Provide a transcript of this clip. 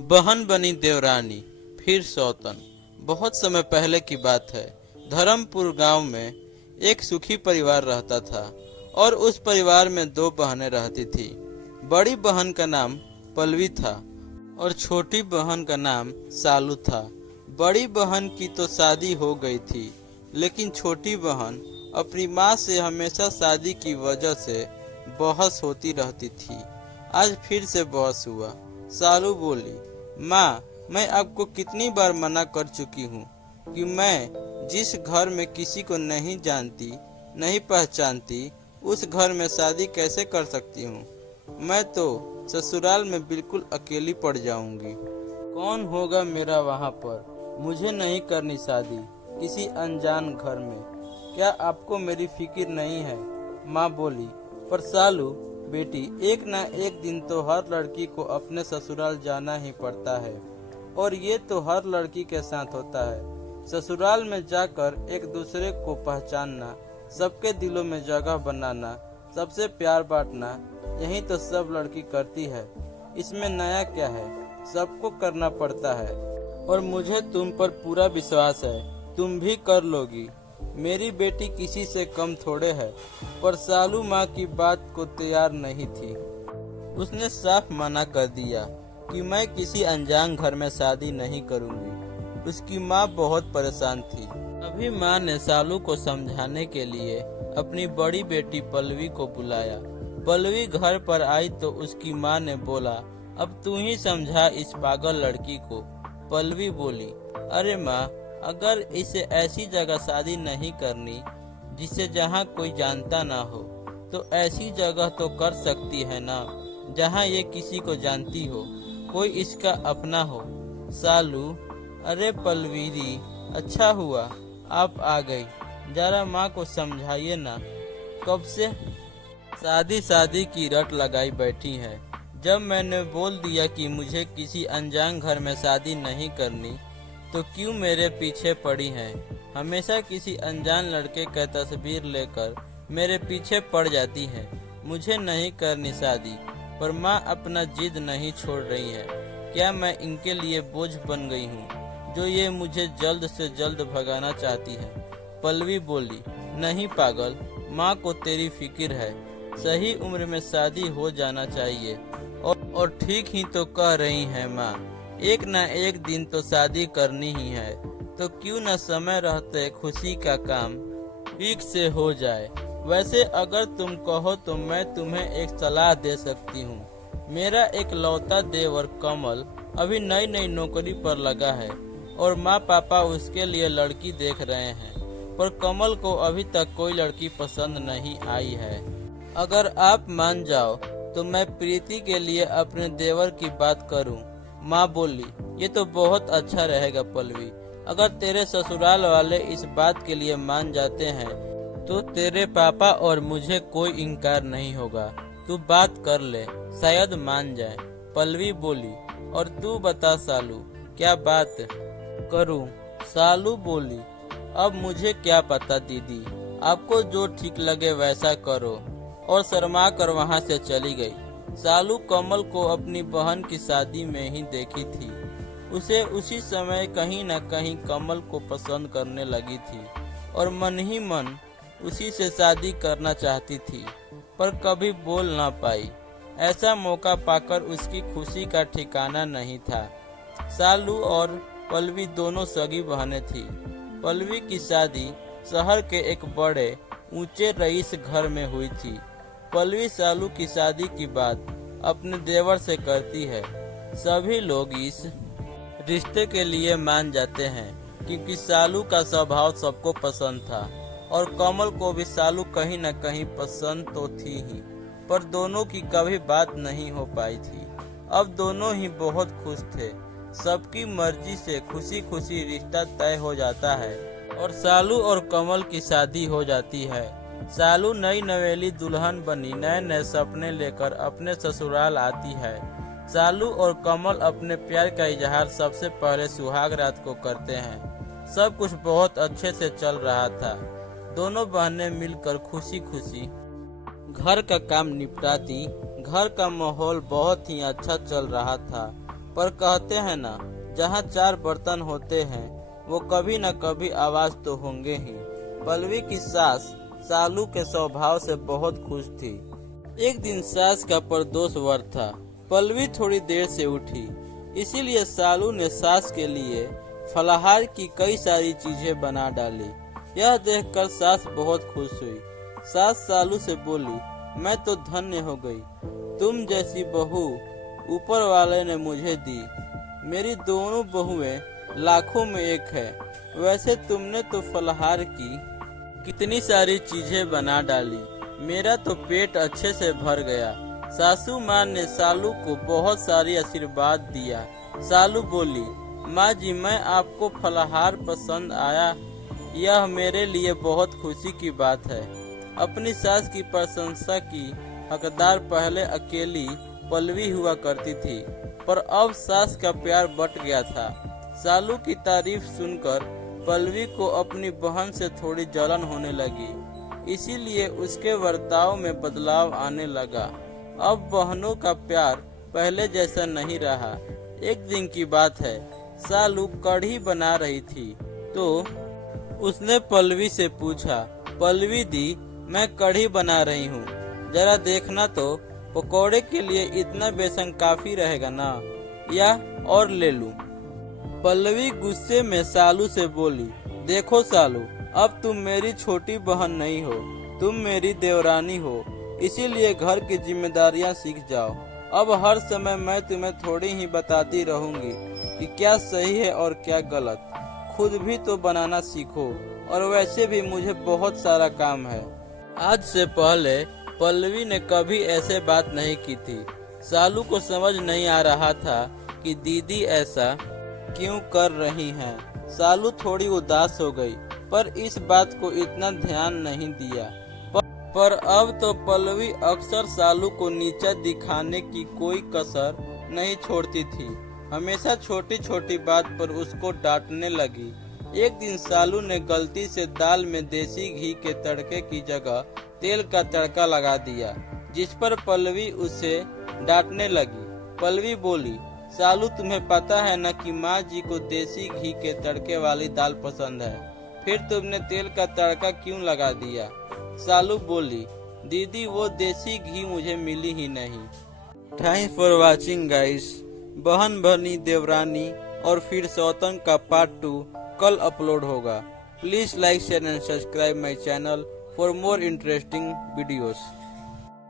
बहन बनी देवरानी फिर सौतन। बहुत समय पहले की बात है। धर्मपुर गांव में एक सुखी परिवार रहता था और उस परिवार में दो बहनें रहती थी। बड़ी बहन का नाम पल्लवी था और छोटी बहन का नाम सालू था। बड़ी बहन की तो शादी हो गई थी, लेकिन छोटी बहन अपनी माँ से हमेशा शादी की वजह से बहस होती रहती थी। आज फिर से बहस हुआ। सालू बोली, माँ, मैं आपको कितनी बार मना कर चुकी हूँ कि मैं जिस घर में किसी को नहीं जानती, नहीं पहचानती, उस घर में शादी कैसे कर सकती हूँ। मैं तो ससुराल में बिल्कुल अकेली पड़ जाऊंगी। कौन होगा मेरा वहाँ पर। मुझे नहीं करनी शादी किसी अनजान घर में। क्या आपको मेरी फिक्र नहीं है। माँ बोली, पर सालू बेटी, एक ना एक दिन तो हर लड़की को अपने ससुराल जाना ही पड़ता है, और ये तो हर लड़की के साथ होता है। ससुराल में जाकर एक दूसरे को पहचानना, सबके दिलों में जगह बनाना, सबसे प्यार बांटना, यही तो सब लड़की करती है। इसमें नया क्या है, सबको करना पड़ता है। और मुझे तुम पर पूरा विश्वास है, तुम भी कर लोगी। मेरी बेटी किसी से कम थोड़े है। पर सालू माँ की बात को तैयार नहीं थी। उसने साफ मना कर दिया कि मैं किसी अनजान घर में शादी नहीं करूंगी। उसकी माँ बहुत परेशान थी। अभी माँ ने सालू को समझाने के लिए अपनी बड़ी बेटी पल्लवी को बुलाया। पल्लवी घर पर आई तो उसकी माँ ने बोला, अब तू ही समझा इस पागल लड़की को। पल्लवी बोली, अरे माँ, अगर इसे ऐसी जगह शादी नहीं करनी जिसे जहाँ कोई जानता ना हो, तो ऐसी जगह तो कर सकती है ना जहाँ ये किसी को जानती हो, कोई इसका अपना हो। सालू, अरे पल्लवी, अच्छा हुआ आप आ गई। जरा माँ को समझाइए ना, कब से शादी शादी की रट लगाई बैठी है। जब मैंने बोल दिया कि मुझे किसी अनजान घर में शादी नहीं करनी, तो क्यों मेरे पीछे पड़ी हैं। हमेशा किसी अनजान लड़के का तस्वीर लेकर मेरे पीछे पड़ जाती हैं। मुझे नहीं करनी शादी, पर माँ अपना जिद नहीं छोड़ रही है। क्या मैं इनके लिए बोझ बन गई हूँ, जो ये मुझे जल्द से जल्द भगाना चाहती है। पल्लवी बोली, नहीं पागल, माँ को तेरी फिक्र है। सही उम्र में शादी हो जाना चाहिए। और ठीक ही तो कह रही हैं माँ, एक ना एक दिन तो शादी करनी ही है, तो क्यों न समय रहते खुशी का काम ठीक से हो जाए। वैसे अगर तुम कहो तो मैं तुम्हें एक सलाह दे सकती हूँ। मेरा एक लौता देवर कमल अभी नई नई नौकरी पर लगा है और माँ पापा उसके लिए लड़की देख रहे हैं, पर कमल को अभी तक कोई लड़की पसंद नहीं आई है। अगर आप मान जाओ तो मैं प्रीति के लिए अपने देवर की बात करूं। माँ बोली, ये तो बहुत अच्छा रहेगा पल्लवी। अगर तेरे ससुराल वाले इस बात के लिए मान जाते हैं तो तेरे पापा और मुझे कोई इनकार नहीं होगा। तू बात कर ले, शायद मान जाए। पल्लवी बोली, और तू बता सालू, क्या बात करूं। सालू बोली, अब मुझे क्या पता दीदी, आपको जो ठीक लगे वैसा करो। और शर्मा कर वहाँ से चली गई। सालू कमल को अपनी बहन की शादी में ही देखी थी। उसे उसी समय कहीं न कहीं कमल को पसंद करने लगी थी और मन ही मन उसी से शादी करना चाहती थी, पर कभी बोल ना पाई। ऐसा मौका पाकर उसकी खुशी का ठिकाना नहीं था। सालू और पल्लवी दोनों सगी बहनें थी। पल्लवी की शादी शहर के एक बड़े ऊंचे रईस घर में हुई थी। पल्लवी सालू की शादी की बात अपने देवर से करती है। सभी लोग इस रिश्ते के लिए मान जाते हैं क्योंकि सालू का स्वभाव सबको पसंद था और कमल को भी सालू कहीं न कहीं पसंद तो थी ही, पर दोनों की कभी बात नहीं हो पाई थी। अब दोनों ही बहुत खुश थे। सबकी मर्जी से खुशी खुशी रिश्ता तय हो जाता है और सालू और कमल की शादी हो जाती है। सालू नई नवेली दुल्हन बनी नए नए सपने लेकर अपने ससुराल आती है। सालू और कमल अपने प्यार का इजहार सबसे पहले सुहाग रात को करते हैं। सब कुछ बहुत अच्छे से चल रहा था। दोनों बहनें मिलकर खुशी खुशी घर का काम निपटाती। घर का माहौल बहुत ही अच्छा चल रहा था। पर कहते हैं ना, जहाँ चार बर्तन होते हैं वो कभी न कभी आवाज तो होंगे ही। पल्लवी की सास सालू के स्वभाव से बहुत खुश थी। एक दिन सास का प्रदोष व्रत था। पल्लवी थोड़ी देर से उठी, इसीलिए सालू ने सास के लिए फलाहार की कई सारी चीजें बना डाली। यह देखकर सास बहुत खुश हुई। सास सालू से बोली, मैं तो धन्य हो गई, तुम जैसी बहू ऊपर वाले ने मुझे दी। मेरी दोनों बहुएं लाखों में एक है। वैसे तुमने तो फलाहार की कितनी सारी चीजें बना डाली, मेरा तो पेट अच्छे से भर गया। सासू माँ ने सालू को बहुत सारी आशीर्वाद दिया। सालू बोली, माँ जी, मैं आपको फलाहार पसंद आया, यह मेरे लिए बहुत खुशी की बात है। अपनी सास की प्रशंसा की हकदार पहले अकेली पल्लवी हुआ करती थी, पर अब सास का प्यार बट गया था। सालू की तारीफ सुनकर पल्लवी को अपनी बहन से थोड़ी जलन होने लगी, इसीलिए उसके बर्ताव में बदलाव आने लगा। अब बहनों का प्यार पहले जैसा नहीं रहा। एक दिन की बात है, सालू कढ़ी बना रही थी तो उसने पल्लवी से पूछा, पल्लवी दी, मैं कढ़ी बना रही हूँ, जरा देखना तो पकोड़े के लिए इतना बेसन काफी रहेगा ना, या और ले लूं? पल्लवी गुस्से में सालू से बोली, देखो सालू, अब तुम मेरी छोटी बहन नहीं हो, तुम मेरी देवरानी हो, इसीलिए घर की जिम्मेदारियां सीख जाओ। अब हर समय मैं तुम्हें थोड़ी ही बताती रहूंगी कि क्या सही है और क्या गलत। खुद भी तो बनाना सीखो, और वैसे भी मुझे बहुत सारा काम है। आज से पहले पल्लवी ने कभी ऐसे बात नहीं की थी। सालू को समझ नहीं आ रहा था कि दीदी ऐसा क्यों कर रही हैं। सालू थोड़ी उदास हो गई, पर इस बात को इतना ध्यान नहीं दिया। पर अब तो पल्लवी अक्सर सालू को नीचा दिखाने की कोई कसर नहीं छोड़ती थी। हमेशा छोटी छोटी बात पर उसको डांटने लगी। एक दिन सालू ने गलती से दाल में देसी घी के तड़के की जगह तेल का तड़का लगा दिया, जिस पर पल्लवी उसे डांटने लगी। पल्लवी बोली, सालू, तुम्हें पता है न कि माँ जी को देसी घी के तड़के वाली दाल पसंद है, फिर तुमने तेल का तड़का क्यों लगा दिया? सालू बोली, दीदी, वो देसी घी मुझे मिली ही नहीं। Thanks for watching guys. बहन बनी देवरानी और फिर सौतन का पार्ट 2 कल अपलोड होगा। Please like share and subscribe my channel for more interesting videos.